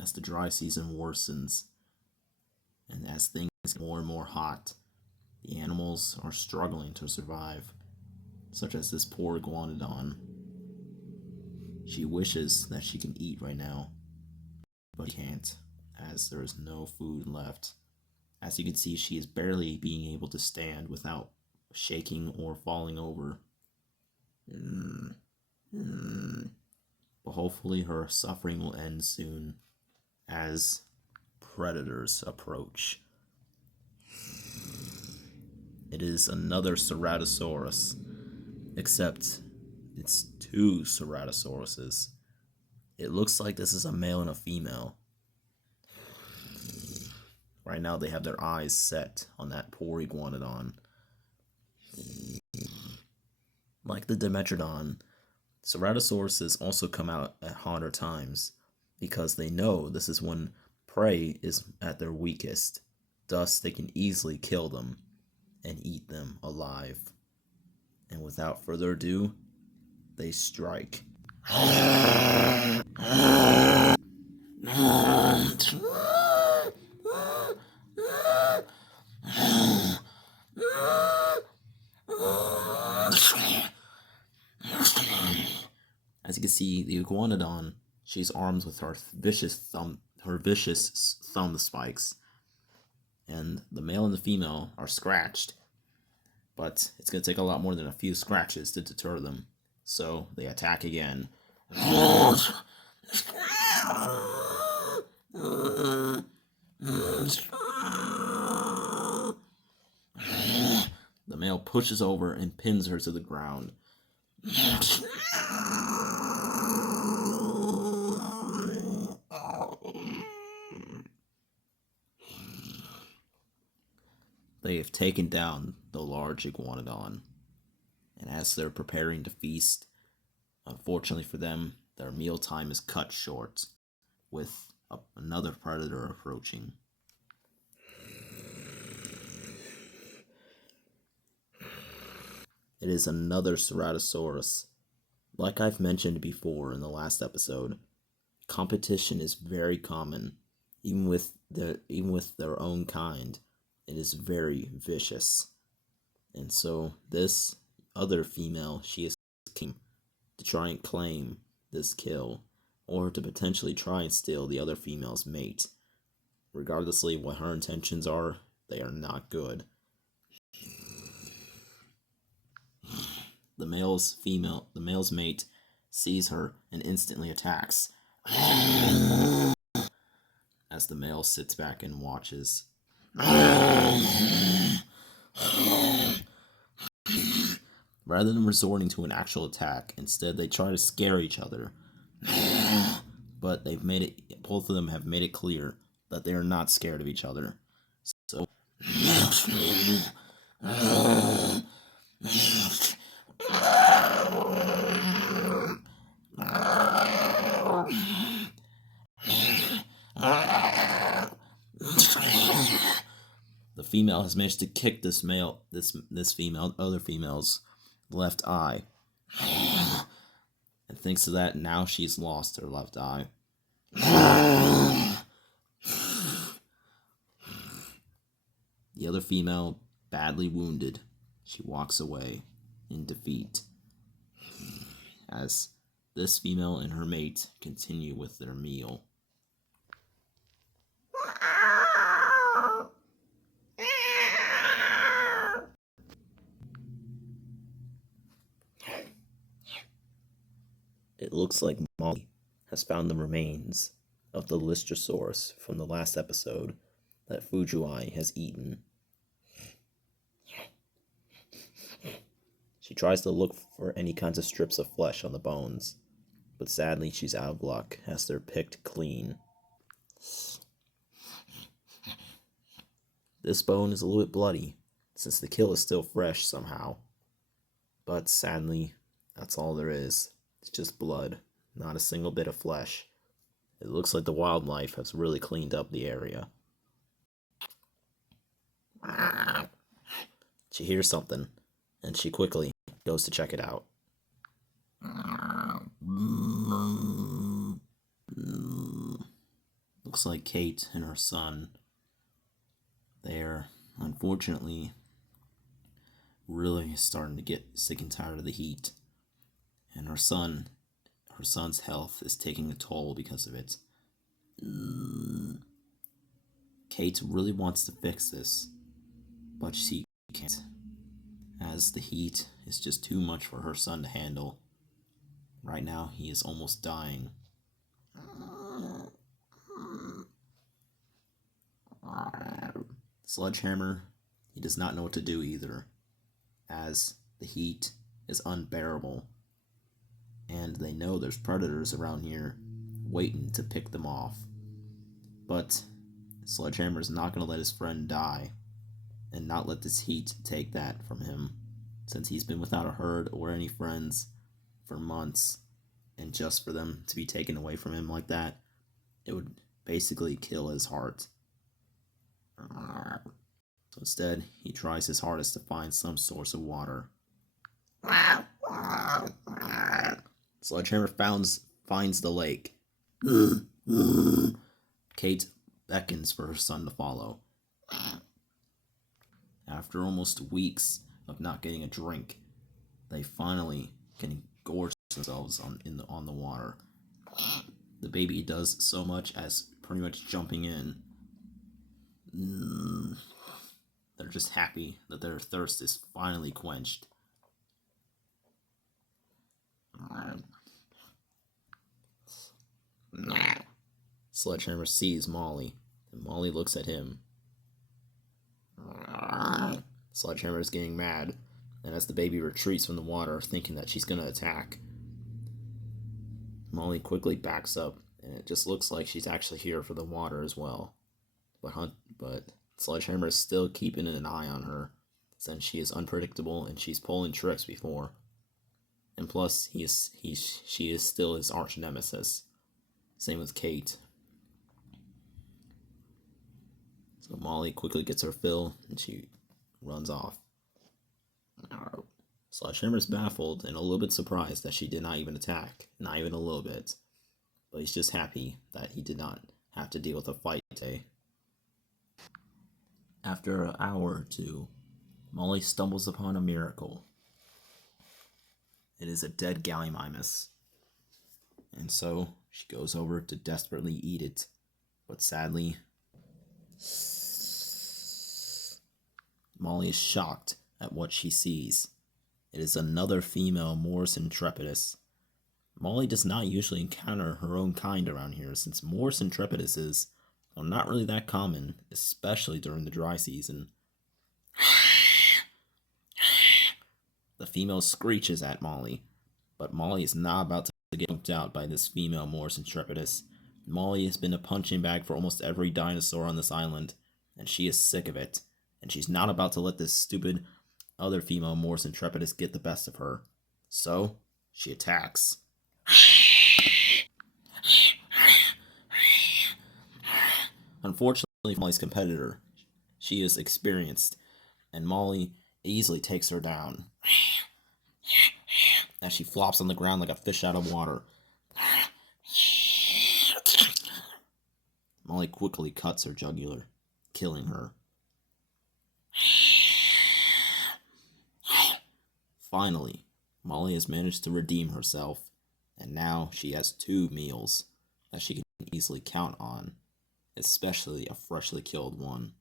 As the dry season worsens, and as things get more and more hot, the animals are struggling to survive, such as this poor iguanodon. She wishes that she can eat right now, but she can't, as there is no food left. As you can see, she is barely being able to stand without shaking or falling over. But hopefully her suffering will end soon as predators approach. It is another Ceratosaurus, except it's two Ceratosauruses. It looks like this is a male and a female. Right now they have their eyes set on that poor iguanodon. Like the Dimetrodon, Ceratosauruses also come out at harder times because they know this is when prey is at their weakest. Thus, they can easily kill them and eat them alive. And without further ado, they strike. As you can see, the iguanodon, she's armed with her vicious thumb spikes, and the male and the female are scratched. But it's going to take a lot more than a few scratches to deter them, so they attack again. The male pushes over and pins her to the ground. They have taken down the large iguanodon, and as they're preparing to feast, unfortunately for them, their mealtime is cut short, with another predator approaching. It is another Ceratosaurus. Like I've mentioned before in the last episode, competition is very common, even with their own kind. It is very vicious. And so this other female, she is to try and claim this kill, or to potentially try and steal the other female's mate. Regardlessly what her intentions are, they are not good. The male's mate sees her and instantly attacks. As the male sits back and watches. Rather than resorting to an actual attack, instead they try to scare each other. But both of them have made it clear that they are not scared of each other. So the female has managed to kick this other female's left eye. And thanks to that, now she's lost her left eye. The other female, badly wounded, she walks away in defeat, as this female and her mate continue with their meal. It looks like Molly has found the remains of the Lystrosaurus from the last episode that Fujiwai has eaten. She tries to look for any kinds of strips of flesh on the bones, but sadly she's out of luck as they're picked clean. This bone is a little bit bloody, since the kill is still fresh somehow. But sadly, that's all there is. It's just blood, not a single bit of flesh. It looks like the wildlife has really cleaned up the area. She hears something, and she quickly goes to check it out. Looks like Kate and her son, they're unfortunately really starting to get sick and tired of the heat. And her son's health is taking a toll because of it. Kate really wants to fix this, but she can't, as the heat is just too much for her son to handle. Right now, he is almost dying. Sledgehammer, he does not know what to do either, as the heat is unbearable, and they know there's predators around here waiting to pick them off. But Sledgehammer is not going to let his friend die and not let this heat take that from him, since he's been without a herd or any friends for months, and just for them to be taken away from him like that, it would basically kill his heart. So instead, he tries his hardest to find some source of water. Sledgehammer finds the lake. Kate beckons for her son to follow. After almost weeks of not getting a drink, they finally can gorge themselves on the water. The baby does so much as pretty much jumping in. They're just happy that their thirst is finally quenched. Sledgehammer sees Molly, and Molly looks at him. Sledgehammer is getting mad, and as the baby retreats from the water, thinking that she's going to attack, Molly quickly backs up, and it just looks like she's actually here for the water as well. But Sledgehammer is still keeping an eye on her, since she is unpredictable and she's pulling tricks before. And plus, she is still his arch nemesis. Same with Kate. So Molly quickly gets her fill, and she runs off. Sledgehammer's baffled and a little bit surprised that she did not even attack. Not even a little bit. But he's just happy that he did not have to deal with a fight today. After an hour or two, Molly stumbles upon a miracle. It is a dead gallimimus. And so she goes over to desperately eat it. But sadly, Molly is shocked at what she sees. It is another female Morse intrepidus. Molly does not usually encounter her own kind around here, since Morse intrepiduses are not really that common, especially during the dry season. The female screeches at Molly, but Molly is not about to get dumped out by this female Morse intrepidus. Molly has been a punching bag for almost every dinosaur on this island, and she is sick of it, and she's not about to let this stupid other female Morse intrepidus get the best of her. So, she attacks. Unfortunately for Molly's competitor, she is experienced, and Molly easily takes her down as she flops on the ground like a fish out of water. Molly quickly cuts her jugular, killing her. Finally, Molly has managed to redeem herself, and now she has 2 meals that she can easily count on, especially a freshly killed one.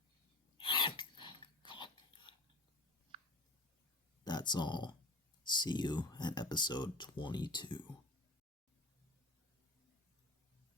That's all. See you at episode 22.